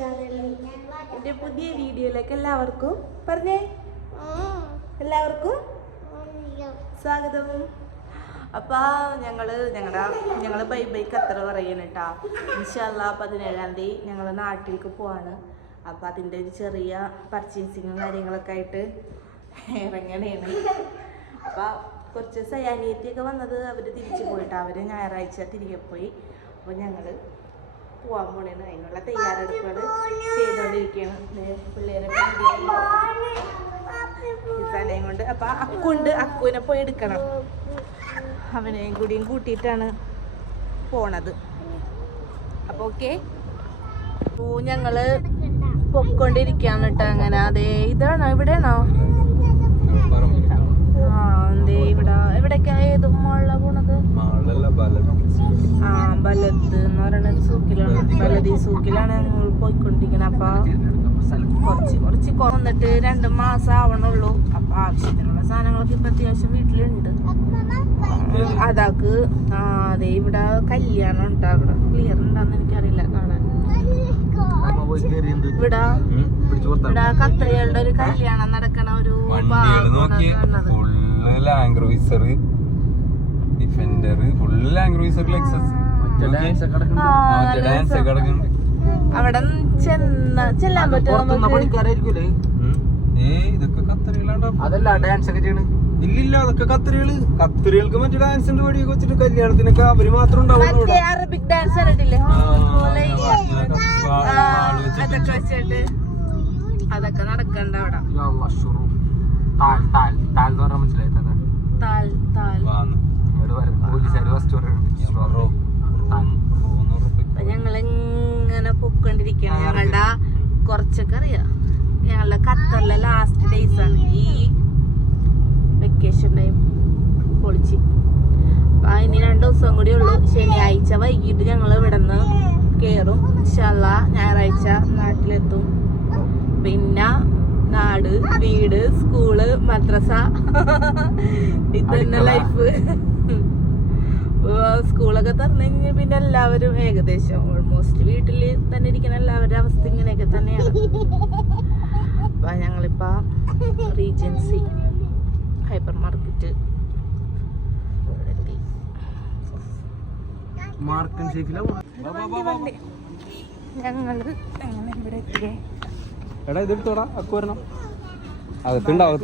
Channel. എൻ്റെ പുതിയ വീഡിയോയിലേക്ക് എല്ലാവർക്കും പറഞ്ഞേ, എല്ലാവർക്കും സ്വാഗതം. അപ്പോൾ ഞങ്ങൾ ബൈ ബൈ ഖത്തർ പറയണം കേട്ടോ. ഇൻഷാ അല്ലാഹ് 17-ാം തീയതി ഞങ്ങൾ നാട്ടിലേക്ക് പോവാണ്. അപ്പോൾ അതിൻ്റെ ഒരു ചെറിയ പർച്ചേസിങ്ങും കാര്യങ്ങളൊക്കെ ആയിട്ട് ഇറങ്ങണേണ്. അപ്പോൾ കുറച്ച് സയാനിയത്തിയൊക്കെ വന്നത് അവർ തിരിച്ചു പോയിട്ട് അവർ ഞായറാഴ്ച തിരികെ പോയി. അപ്പോൾ ഞങ്ങൾ പോകാൻ പോണേന്ന് അതിനുള്ള തയ്യാറെടുപ്പുകൾ ചെയ്തുകൊണ്ടിരിക്കുകയാണ്. പിള്ളേരൊക്കെ ഇസാനെയും കൊണ്ട്. അപ്പം അക്കുവിനെ പോയി എടുക്കണം. അവനെയും കൂടിയും കൂട്ടിയിട്ടാണ് പോണത്. അപ്പോൾ ഓക്കെ, അപ്പോൾ ഞങ്ങൾ പൊയ്ക്കൊണ്ടിരിക്കുകയാണ് കേട്ടോ. അങ്ങനെ അതെ, ഇതാണോ ഇവിടെയാണോ? ഇവിടൊക്കെ ഏത് മോളിലാ പോണത്? ബലത്ത് എന്ന് പറയുന്ന സൂക്കിലാണ്, ബലതി സൂക്കിലാണ് ഞങ്ങൾ പോയിക്കൊണ്ടിരിക്കുന്നത്. അപ്പൊ കുറച്ച് വന്നിട്ട് 2 മാസം ആവണുള്ളൂ. അപ്പൊ ആവശ്യത്തിനുള്ള സാധനങ്ങളൊക്കെ ഇപ്പൊ അത്യാവശ്യം വീട്ടിലുണ്ട്. അതാക്ക് അതെ, ഇവിടെ കല്യാണം ഉണ്ടാകണം. ക്ലിയർ ഉണ്ടാന്ന് എനിക്കറിയില്ല കാണാൻ. ഇവിടെ ഖത്തറികളുടെ ഒരു കല്യാണം നടക്കണ ഒരു അവിടെ ചെല്ലാൻ പറ്റും. അതല്ല ഡാൻസ് ഒക്കെ ചെയ്യണ്. ഇല്ലില്ല, അതൊക്കെ കത്തറികൾക്ക് മറ്റേ ഡാൻസിന്റെ പടിയൊക്കെ വെച്ചിട്ട് കല്യാണത്തിനൊക്കെ അവര് മാത്രം ഉണ്ടാവും. അറബിക് ഡാൻസ് കണ്ടിട്ടില്ലേ? അതൊക്കെ വെച്ചിട്ട് അതൊക്കെ നടക്കണ്ട അവിടെ. ഞങ്ങളിങ്ങനെ പൊക്കൊണ്ടിരിക്കണം. ഞങ്ങളുടെ കുറച്ചൊക്കെ അറിയാം. ഞങ്ങളുടെ ഖത്തറിലെ ലാസ്റ്റ് ഡേയ്സ് ആണ് ഈ വെക്കേഷൻ ടൈം. പൊളിച്ച് ഇനി 2 ദിവസം കൂടി ഉള്ളൂ. ശനിയാഴ്ച വൈകിട്ട് ഞങ്ങൾ ഇവിടെ നിന്ന് കയറും. ഇൻഷാ അല്ലാഹ് ഞായറാഴ്ച നാട്ടിലെത്തും. പിന്നെ നാട്, വീട്, സ്കൂള്, മദ്രസ, ഇതന്നെ ലൈഫ്. സ്കൂളൊക്കെ തുറന്നു കഴിഞ്ഞാൽ പിന്നെ എല്ലാവരും ഏകദേശം ഓൾമോസ്റ്റ് വീട്ടിൽ തന്നെ ഇരിക്കുന്ന എല്ലാവരുടെ അവസ്ഥ ഇങ്ങനെയൊക്കെ തന്നെയാണ്. അപ്പൊ ഞങ്ങളിപ്പോ റീജൻസി ഹൈപ്പർ മാർക്കറ്റ് ഞങ്ങള് അങ്ങനെ ഇവിടെ എത്തിയേ. എടാ ഇതെടുത്തോടാ, അക്കു വരണം. അകത്തുണ്ടാവും.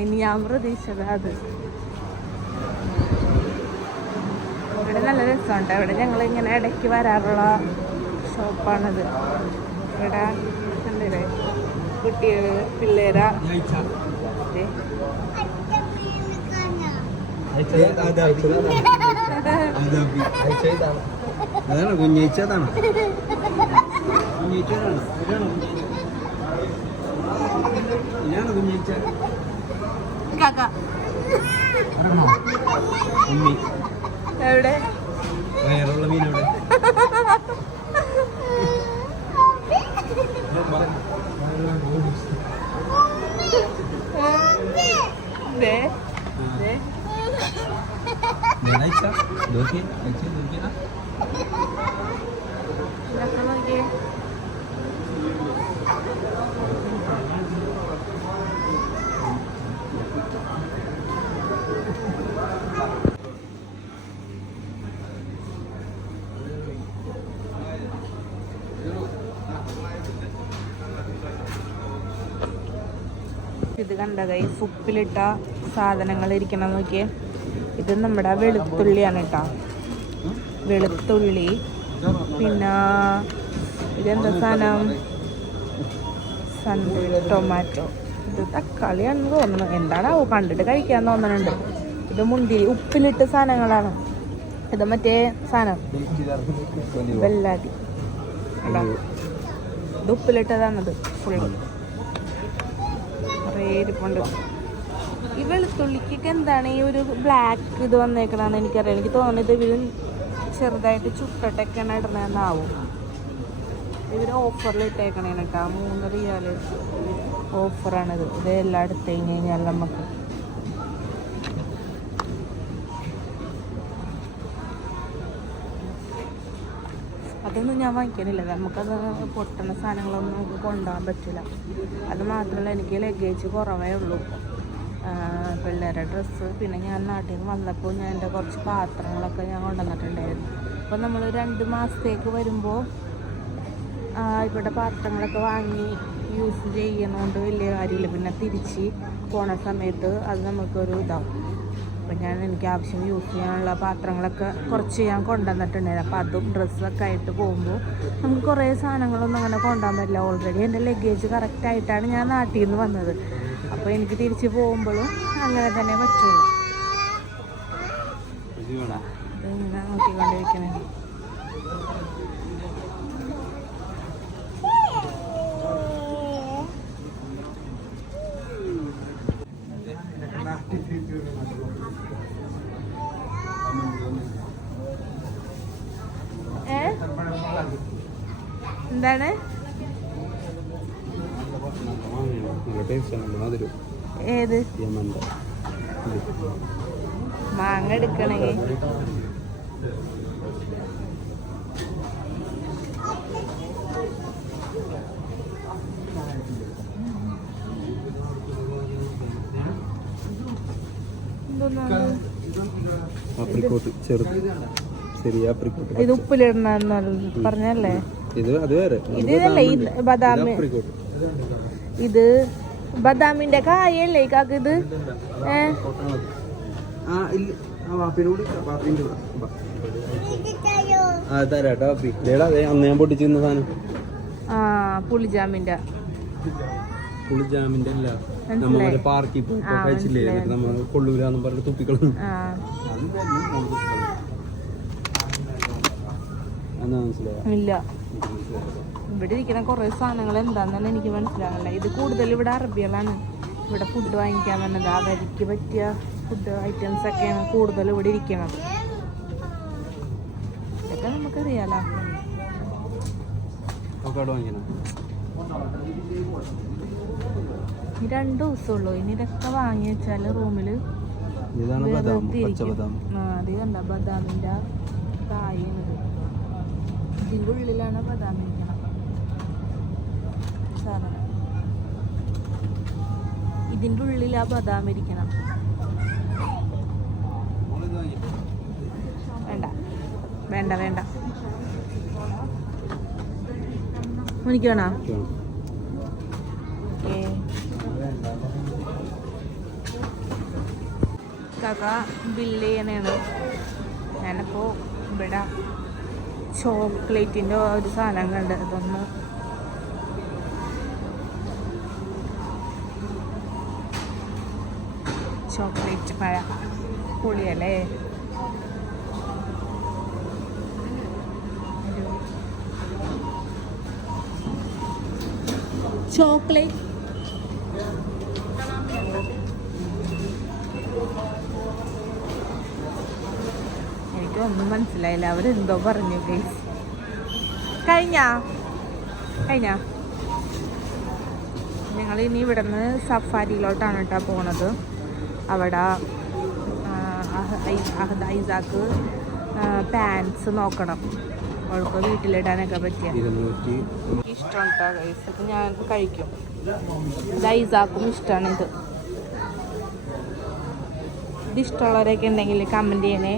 ഇനി ഞാൻ പ്രതീക്ഷിച്ചത് അത്. ഇവിടെ നല്ല രസമുണ്ട്. ഇവിടെ ഞങ്ങൾ ഇങ്ങനെ ഇടയ്ക്ക് വരാറുള്ള ഷോപ്പാണിത്. ഇവിടെ കണ്ടില്ലേ കുട്ടികൾ, പിള്ളേരാ. അതാണ് കുഞ്ഞേച്ചതാണ്. ഇതാണ് കുഞ്ഞേച്ച. എവിടെ വയറുള്ള മീനവിടെ? ഇത് കണ്ട ഗൈസ്, ഉപ്പിലിട്ട സാധനങ്ങൾ ഇരിക്കണം നോക്കിയേ. ഇത് നമ്മുടെ വെളുത്തുള്ളിയാണ് കേട്ടോ. വെളുത്തുള്ളി, പിന്നെ ഇതെന്താ സാധനം? ടൊമാറ്റോ. ഇത് തക്കാളിയാണെന്ന് തോന്നുന്നു. എന്താണാവോ, കണ്ടിട്ട് കഴിക്കാൻ തോന്നുന്നുണ്ട്. ഇത് മുന്തിരി. ഉപ്പിലിട്ട സാധനങ്ങളാണ്. ഇത് മറ്റേ സാധനം വെള്ളാതി. ഇത് ഉപ്പിലിട്ടതാണത് ഫുള്ള്. ഇരിപ്പുണ്ട്. ഈ വെളുത്തുള്ളിക്കൊക്കെ എന്താണ് ഈ ഒരു ബ്ലാക്ക് ഇത് വന്നേക്കണമെന്ന് എനിക്കറിയാം. എനിക്ക് തോന്നുന്നത് ഇവര് ചെറുതായിട്ട് ചുട്ടട്ടൊക്കെയാണ് ഇടുന്നതെന്നാവും. ഇവർ ഓഫറിൽ ഇട്ടേക്കണേന് കേട്ടോ. 3 റിയാൽ ഓഫറാണിത്. ഇത് എല്ലാം എടുത്തു കഴിഞ്ഞാൽ നമുക്ക് അതൊന്നും ഞാൻ വാങ്ങിക്കണില്ല. നമുക്കത് പൊട്ടണ സാധനങ്ങളൊന്നും നമുക്ക് കൊണ്ടുപോകാൻ പറ്റില്ല. അത് മാത്രമല്ല എനിക്ക് ലഗേജ് കുറവേ ഉള്ളൂ. പിള്ളേരുടെ ഡ്രസ്സ്, പിന്നെ ഞാൻ നാട്ടിൽ നിന്ന് വന്നപ്പോൾ ഞാൻ എൻ്റെ കുറച്ച് പാത്രങ്ങളൊക്കെ ഞാൻ കൊണ്ടുവന്നിട്ടുണ്ടായിരുന്നു. അപ്പോൾ നമ്മൾ 2 മാസത്തേക്ക് വരുമ്പോൾ ഇവിടെ പാത്രങ്ങളൊക്കെ വാങ്ങി യൂസ് ചെയ്യണോണ്ട് വലിയ കാര്യമില്ല. പിന്നെ തിരിച്ച് പോണ സമയത്ത് അത് നമുക്കൊരു ഇതാവും. അപ്പം എനിക്ക് ആവശ്യം യൂസ് ചെയ്യാനുള്ള പാത്രങ്ങളൊക്കെ കുറച്ച് ഞാൻ കൊണ്ടുവന്നിട്ടുണ്ടായിരുന്നു. അപ്പോൾ അതും ഡ്രസ്സൊക്കെ ആയിട്ട് പോകുമ്പോൾ നമുക്ക് കുറേ സാധനങ്ങളൊന്നും അങ്ങനെ കൊണ്ടുപോകാൻ പറ്റില്ല. ഓൾറെഡി എൻ്റെ ലഗേജ് കറക്റ്റായിട്ടാണ് ഞാൻ നാട്ടിൽ നിന്ന് വന്നത്. അപ്പോൾ എനിക്ക് തിരിച്ച് പോകുമ്പോഴും അങ്ങനെ തന്നെ പറ്റുള്ളൂ. ഇങ്ങനെ നോക്കിക്കൊണ്ടിരിക്കണേ. എന്താണ് ഏത് മാങ്ങ എടുക്കണെങ്കിൽ ഇത് ഉപ്പിലിടണ പറഞ്ഞല്ലേ? ഇത് ബദാമി, ഇത് ബദാമിന്റെ കായല്ലേ കാക്ക്? ഇത് പുളിജാമിന്റെ അല്ല, നമ്മളെ പാർക്കിൽ പോയി കഴിച്ചില്ലേ, നമ്മൾ കൊള്ളൂലെന്ന് പറഞ്ഞ് തുപ്പിക്കളും. ഇല്ല, ഇവിടെ ഇരിക്കുന്ന കുറെ സാധനങ്ങൾ എന്താണെന്ന് എനിക്ക് മനസ്സിലാവില്ല. ഇത് കൂടുതൽ ഇവിടെ അറബികളാണ് ഇവിടെ ഫുഡ് വാങ്ങിക്കാൻ വന്നത്. അവർക്ക് പറ്റിയ ഫുഡ് ഐറ്റംസ് ഒക്കെയാണ് കൂടുതൽ ഇവിടെ ഇരിക്കുന്നത്. ഇതൊക്കെ നമുക്കറിയാലോ. ഈ 2 ദിവസമുള്ളൂ. ഇനി ഇതൊക്കെ വാങ്ങി വെച്ചാൽ റൂമിൽ അത് കണ്ട ബദാമിന്റെ കായുന്നത്. ഇതിൻ്റെ ഉള്ളിലാണ് ബദാം ഇരിക്കണം സാധനം. ഇതിൻ്റെ ഉള്ളിൽ ആ ബദാം ഇരിക്കണം. വേണ്ട വേണ്ട വേണ്ട എനിക്ക് വേണോ? കാക്ക ബില്ല് ചെയ്യണേണ്. ഞാനിപ്പോൾ ഇവിടെ ചോക്ലേറ്റിൻ്റെ ഒരു സാധനം കണ്ട്. അതൊന്ന് ചോക്ലേറ്റ് പഴ പൊളിയല്ലേ? ചോക്ലേറ്റ് എനിക്കൊന്നും മനസ്സിലായില്ല. അവരെന്തോ പറഞ്ഞു. കഴിഞ്ഞാ ഞങ്ങൾ ഇനി ഇവിടെ നിന്ന് സഫാരിയിലോട്ടാണ് കേട്ടോ പോണത്. അവിടെ ഐസാക്ക് പാൻസ് നോക്കണം. അവൾക്ക് വീട്ടിലിടാനൊക്കെ പറ്റിയ ഇഷ്ടം കേട്ടോ. ഇത് ഞാൻ കഴിക്കും. ഇത് ഐസാക്കും ഇഷ്ടമാണ്. ഇതിഷ്ടമുള്ളവരൊക്കെ ഉണ്ടെങ്കിൽ കമൻറ്റ് ചെയ്യണേ.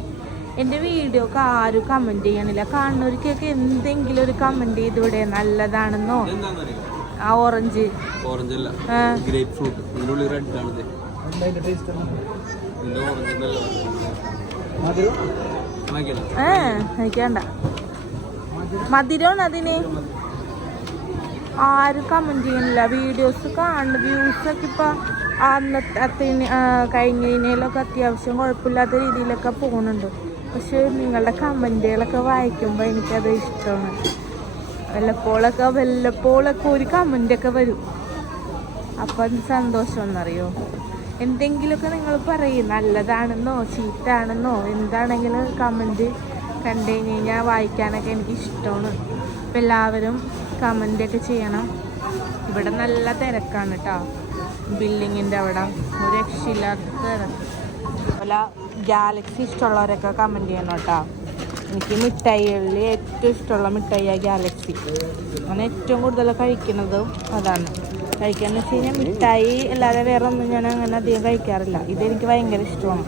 എൻ്റെ വീഡിയോക്ക് ആരും കമൻറ്റ് ചെയ്യണില്ല. കാണുന്നവർക്കൊക്കെ എന്തെങ്കിലും ഒരു കമൻറ്റ് ചെയ്ത് ഇവിടെ നല്ലതാണെന്നോ. ആ ഓറഞ്ച് എനിക്ക് വേണ്ട. മധുരമാണ് അതിന്. ആരും കമൻറ്റ് ചെയ്യണില്ല. വീഡിയോസ് കാണുന്ന വ്യൂസൊക്കെ ഇപ്പം അന്നത്തെ കഴിഞ്ഞതിനൊക്കെ അത്യാവശ്യം കുഴപ്പമില്ലാത്ത രീതിയിലൊക്കെ പോകുന്നുണ്ട്. പക്ഷെ നിങ്ങളുടെ കമൻറ്റുകളൊക്കെ വായിക്കുമ്പോൾ എനിക്കത് ഇഷ്ടമാണ്. വല്ലപ്പോഴൊക്കെ ഒരു കമൻ്റൊക്കെ വരും. അപ്പം അത് സന്തോഷമെന്നറിയോ. എന്തെങ്കിലുമൊക്കെ നിങ്ങൾ പറയും, നല്ലതാണെന്നോ ചീത്താണെന്നോ എന്താണെങ്കിലും കമൻറ്റ് കണ്ടു കഴിഞ്ഞ് കഴിഞ്ഞാൽ വായിക്കാനൊക്കെ എനിക്ക് ഇഷ്ടമാണ്. അപ്പം എല്ലാവരും കമൻ്റൊക്കെ ചെയ്യണം. ഇവിടെ നല്ല തിരക്കാണ് കേട്ടോ, ബിൽഡിങ്ങിൻ്റെ അവിടെ ഒരു രക്ഷയില്ലാത്ത തിരക്ക്. അതുപോലെ ഗാലക്സി ഇഷ്ടമുള്ളവരൊക്കെ കമൻറ്റ് ചെയ്യണം കേട്ടോ. എനിക്ക് മിഠായികളിൽ ഏറ്റവും ഇഷ്ടമുള്ള മിഠായിയാണ് ഗാലക്സി. ഞാൻ ഏറ്റവും കൂടുതൽ കഴിക്കുന്നതും അതാണ്. കഴിക്കാന്ന് വെച്ച് കഴിഞ്ഞാൽ മിഠായി അല്ലാതെ വേറെ ഒന്നും ഞാൻ അങ്ങനെ അധികം കഴിക്കാറില്ല. ഇതെനിക്ക് ഭയങ്കര ഇഷ്ടമാണ്.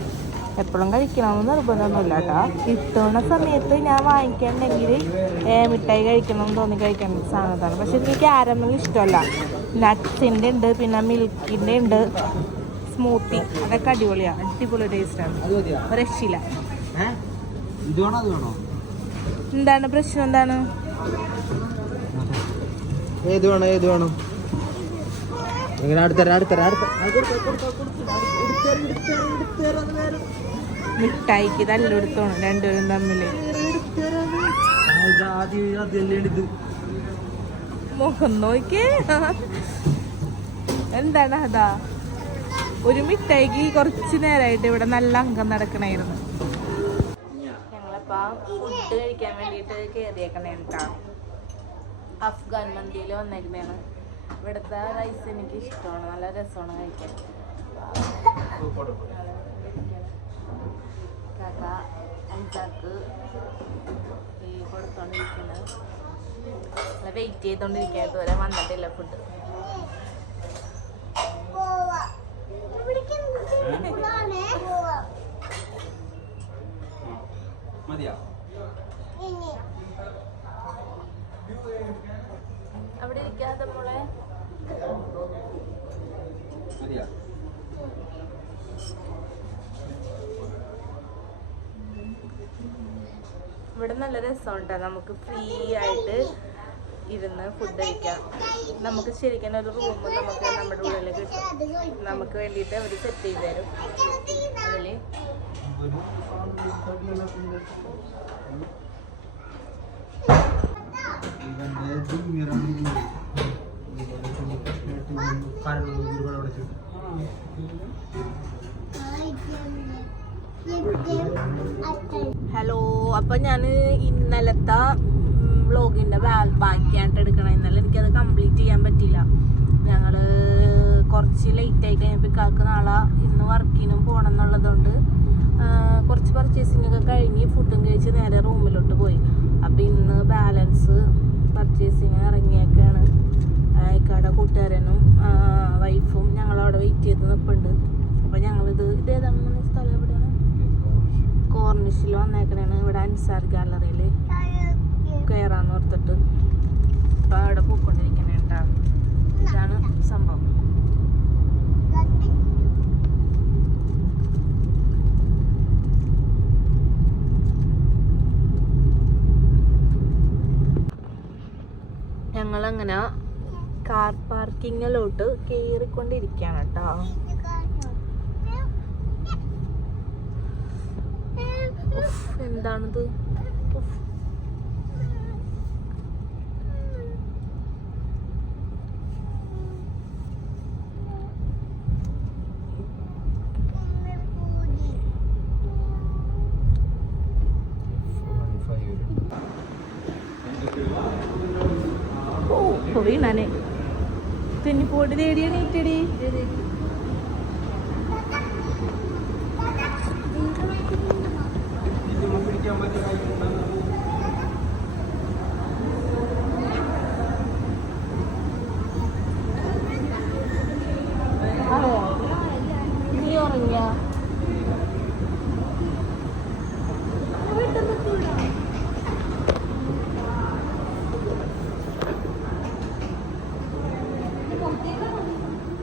എപ്പോഴും കഴിക്കണമെന്ന് നിർബന്ധമൊന്നുമില്ല കേട്ടോ. കിട്ടുന്ന സമയത്ത് ഞാൻ വാങ്ങിക്കണമെങ്കിൽ മിഠായി കഴിക്കണമെന്ന് തോന്നി കഴിക്കാൻ സാധനത്താണ്. പക്ഷെ എനിക്ക് ക്യാരമൽ ഇഷ്ടമല്ല. നട്ട്സിൻ്റെ ഉണ്ട്, പിന്നെ മിൽക്കിൻ്റെ ഉണ്ട്, സ്മൂത്തി, അതൊക്കെ അടിപൊളിയാണ്. അടിപൊളി ടേസ്റ്റാണ്, ഒരു രക്ഷയില്ല. എന്താണ് പ്രശ്നം? എന്താണ് ഏത് വേണം? മിഠായിക്ക് തല്ലെടുത്തോണം രണ്ടുപേരും തമ്മില്. മുഖം നോക്കിയേ. എന്താണ് അതാ? ഒരു മിഠായിക്ക് കുറച്ച് നേരമായിട്ട് ഇവിടെ നല്ല അംഗം നടക്കണായിരുന്നു. ഞങ്ങളിപ്പോൾ ഫുഡ് കഴിക്കാൻ വേണ്ടിയിട്ട് കയറിയേക്കണേ കേട്ടോ. അഫ്ഗാൻ മന്തിയിൽ വന്നേക്കണേണ്. ഇവിടുത്തെ റൈസ് എനിക്ക് ഇഷ്ടമാണ്, നല്ല രസമാണ് കഴിക്കാൻ. കാക്ക അഞ്ചാക്ക് ഈ കൊടുത്തോണ്ടിരിക്കുന്നത്, വെയിറ്റ് ചെയ്തോണ്ടിരിക്കുക. ഇതുവരെ വന്നിട്ടില്ല ഫുഡ്. അവിടെ ഇരിക്കാതെ മോളെ. ഇവിടെ നല്ല രസമുണ്ട്. നമുക്ക് ഫ്രീ ആയിട്ട് ഇരുന്ന് ഫുഡ് കഴിക്കാം. നമുക്ക് ശരിക്കും ഒരു റൂം നമുക്ക് നമ്മുടെ ഉള്ളിൽ കിട്ടും. നമുക്ക് വേണ്ടിയിട്ട് അവർ സെറ്റ് ചെയ്ത് തരും. അതിൽ ഹലോ, അപ്പൊ ഞാൻ ഇന്നലത്തെ വ്ളോഗിന്റെ ബാക്കിയായിട്ട് എടുക്കണം. ഇന്നലെ എനിക്കത് കംപ്ലീറ്റ് ചെയ്യാൻ പറ്റിയില്ല. ഞങ്ങള് കുറച്ച് ലേറ്റ് ആയി കഴിഞ്ഞപ്പോൾ ഇക്കാൾക്ക് നാളെ ഇന്ന് വർക്കിനും പോകണം എന്നുള്ളതുകൊണ്ട് കുറച്ച് പർച്ചേസിംഗ് ഒക്കെ കഴിഞ്ഞ് ഫുഡും കഴിച്ച് നേരെ റൂമിലോട്ട് പോയി. അപ്പം ഇന്ന് ബാലൻസ് പർച്ചേസിങ് ഇറങ്ങിയൊക്കെയാണ്. ഇക്കാടെ കൂട്ടുകാരനും വൈഫും ഞങ്ങളവിടെ വെയിറ്റ് ചെയ്ത് നിൽപ്പുണ്ട്. അപ്പം ഞങ്ങളിത് ഇതേതാണ് സ്ഥലം? എവിടെയാണ്? കോർണിഷിൽ വന്നേക്കണേണ്. ഇവിടെ അൻസാർ ഗാലറിയിൽ കയറാന്ന് ഓർത്തിട്ട് അപ്പം അവിടെ പോയിക്കൊണ്ടിരിക്കണേ കേട്ടോ. ഇതാണ് സംഭവം. ഞങ്ങളങ്ങനെ കാർ പാർക്കിങ്ങിലോട്ട് കയറിക്കൊണ്ടിരിക്കുകയാണ് കേട്ടോ. എന്താണിത്? വീണാനെ തെന്നി പോയിട്ട് തേടിയാണ് നീറ്റടി. നീ ഉറങ്ങിയ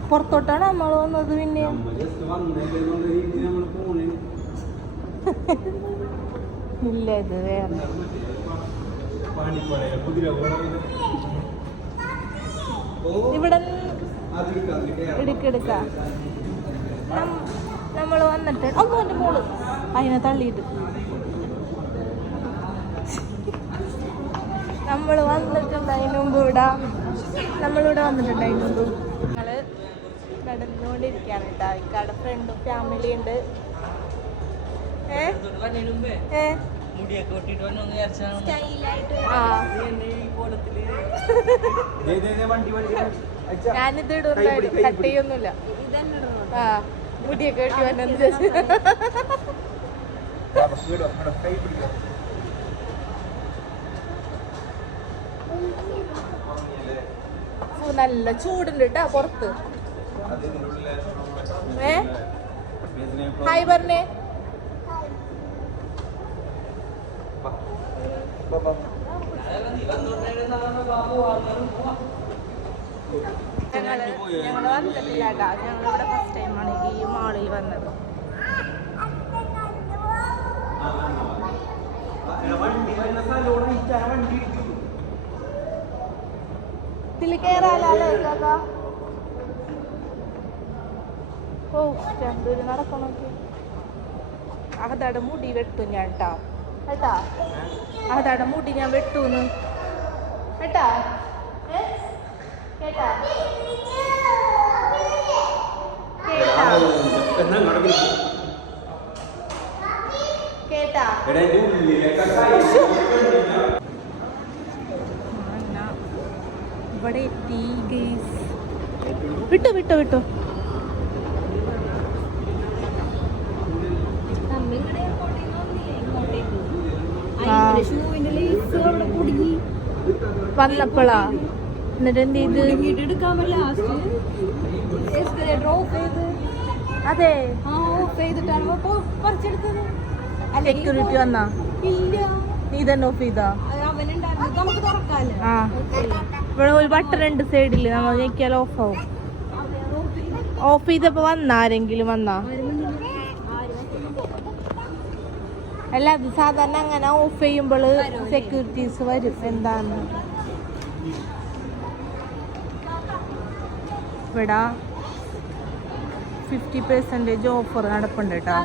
പുറത്തോട്ടാണ് നമ്മൾ വന്നത്. പിന്നെ ഇല്ല, ഇത് വേറെ. ഇവിടെ എടുക്ക നമ്മൾ വന്നിട്ട് ഒന്നും എൻ്റെ മോള് അതിനെ തള്ളിയിട്ട് നമ്മൾ വന്നിട്ടുണ്ട്. അതിന് മുമ്പ് നമ്മളിവിടെ വന്നിട്ടുണ്ട്. അതിന് മുമ്പ് ഞങ്ങൾ നടന്നുകൊണ്ടിരിക്കുകയാണ് കേട്ടോ. ഇക്കാടെ ഫ്രണ്ടും ഫാമിലി ഉണ്ട്. ഞാനിത് ഇടും കട്ട് ചെയ്യൊന്നുമില്ല. ആ മുടിയൊക്കെ കെട്ടി വന്നെന്ന് ചോദിച്ചു. നല്ല ചൂടുണ്ട് കേട്ടാ പുറത്ത്. ഹായ് പറഞ്ഞേ. ഞങ്ങള് വന്നിട്ടില്ല കേട്ടാ. ഞങ്ങളിവിടെ ഫസ്റ്റ് ടൈമാണ് ഈ മാളിൽ വന്നത്. ഇതില് കേറാലേ കാക്ക? ഓ രണ്ടൂര് നടക്കണോക്കി. അഹദാടെ മുടി വെട്ടും ഞാൻ കേട്ടാ. കേട്ടാ അഹദാടെ മുടി ഞാൻ വെട്ടൂന്ന് കേട്ടാ. കേട്ടാ കേട്ടാ ഇവിടെ എത്തി ഗൈസ്. വിട്ടോ വിട്ടോ വിട്ടോ. വന്നപ്പോളാ എന്നിട്ട് എന്ത് ചെയ്ത്? അതെ സെക്യൂരിറ്റി വന്നാ? നീ തന്നെ ഓഫ് ചെയ്താ? ആ ഇവിടെ ഒരു ബട്ടൺ ഉണ്ട് സൈഡില്, നമ്മൾ ഞെക്കിയാൽ ഓഫ് ആവും. ഓഫ് ചെയ്തപ്പോ വന്നാ? ആരെങ്കിലും വന്നാ? അല്ല അത് സാധാരണ അങ്ങനെ ഓഫ് ചെയ്യുമ്പോൾ സെക്യൂരിറ്റീസ് വരും. എന്താണ് ഇവിടെ 50% ഓഫർ നടപ്പുണ്ട് കേട്ടോ.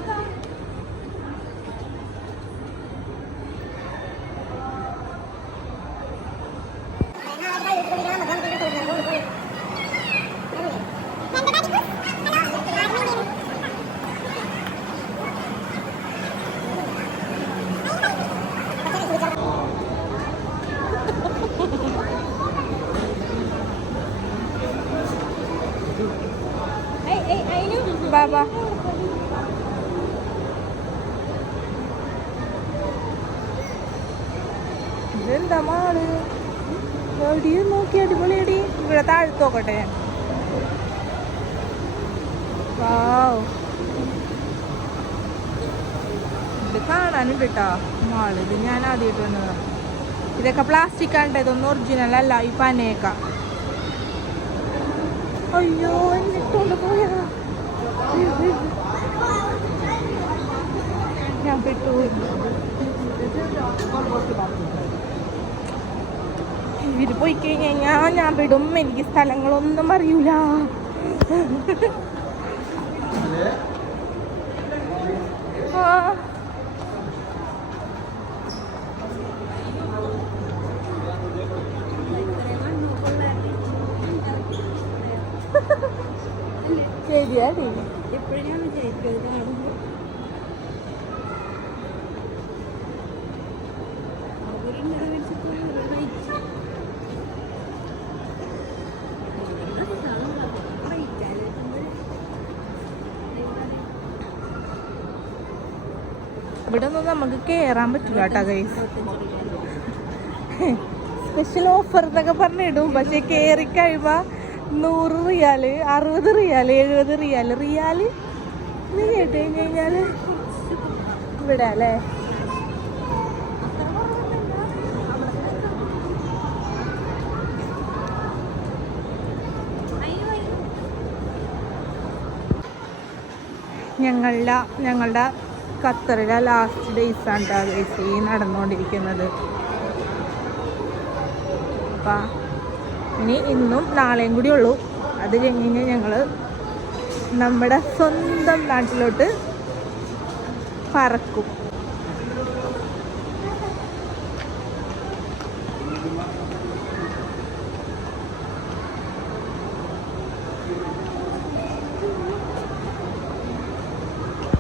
ബാബാ ഇതെന്താ മാള്? എവിടെയും നോക്കി അടിപൊളിയടി. ഇവിടെ താഴത്ത് നോക്കട്ടെ. വാവ് ഇത് കാണാനുണ്ട് കേട്ടോ മാള്. ഇത് ഞാൻ ആദ്യമായിട്ട് വന്നതാണ്. ഇതൊക്കെ പ്ലാസ്റ്റിക് ആണ്, ഇതൊന്നും ഒറിജിനൽ അല്ല. ഈ പനയൊക്കെ അയ്യോ എന്നിട്ടുണ്ട് പോയാ. ഞാൻ പെട്ടു. ഇവര് പോയി കഴിഞ്ഞാ ഞാൻ പെടും. എനിക്ക് സ്ഥലങ്ങളൊന്നും അറിയൂല. ശരിയാടി. ഇവിടെ ഒന്നും നമുക്ക് കേറാൻ പറ്റില്ല കേട്ടോ ഗൈസ്. സ്പെഷ്യൽ ഓഫർ എന്നൊക്കെ പറഞ്ഞിടും, പക്ഷെ കേറി കഴിയുമ്പോ 100 റിയാല്, 60 റിയാല്, 70 റിയാല് നീ കേട്ട് കഴിഞ്ഞാല് ഇവിടെ അല്ലേ. ഞങ്ങളുടെ ഖത്തറിലെ ലാസ്റ്റ് ഡേയ്സ് ആണ് ഗൈസ് ഈ നടന്നുകൊണ്ടിരിക്കുന്നത്. അപ്പം ഇനി ഇന്നും നാളെയും കൂടി ഉള്ളൂ. അത് കഴിഞ്ഞ് ഞങ്ങൾ നമ്മുടെ സ്വന്തം നാട്ടിലോട്ട് പറക്കും.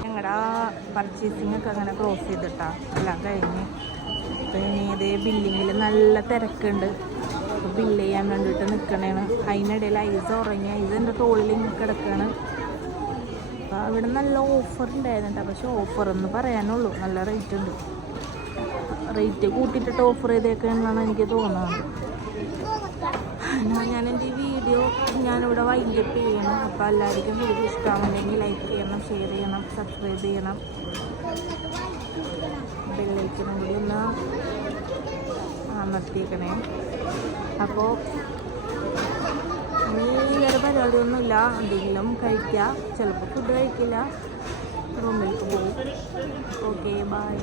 ഞങ്ങളുടെ പർച്ചേസിങ് ഒക്കെ അങ്ങനെ ക്ലോസ് ചെയ്തിട്ടാ എല്ലാം കഴിഞ്ഞ്. അപ്പോൾ ഇനി ഇതേ ബില്ലിങ്ങിൽ നല്ല തിരക്കുണ്ട്. അപ്പോൾ ബില്ല് ചെയ്യാൻ വേണ്ടിയിട്ട് നിൽക്കണേണ്. അതിനിടയിൽ ഐസ് ഉറങ്ങി. ഐസ് എൻ്റെ തോളിൽ കിടക്കുകയാണ്. അപ്പോൾ ഇവിടെ നല്ല ഓഫർ ഉണ്ടായിരുന്നുണ്ട്. പക്ഷെ ഓഫറെന്ന് പറയാനുള്ളൂ, നല്ല റേറ്റ് ഉണ്ട്. റേറ്റ് കൂട്ടിയിട്ടിട്ട് ഓഫർ ചെയ്തേക്കാണെന്നാണ് എനിക്ക് തോന്നുന്നത്. ഞാൻ എൻ്റെ ഈ വീഡിയോ ഞാനിവിടെ വൈൻഡപ്പ് ചെയ്യണം. അപ്പോൾ എല്ലാവർക്കും വീഡിയോ ഇഷ്ടമാണെങ്കിൽ ലൈക്ക് ചെയ്യണം, ഷെയർ ചെയ്യണം, സബ്സ്ക്രൈബ് ചെയ്യണം. ബെല്ലൈക്കനും കൂടി ഒന്ന് അമർത്തിയേക്കണേ. അപ്പോൾ ഇനി വേറെ പരിപാടിയൊന്നുമില്ല. എന്തെങ്കിലും കഴിക്കുക, ചിലപ്പോൾ ഫുഡ് കഴിക്കില്ല, റൂമിലേക്ക് പോകും. Okay, by.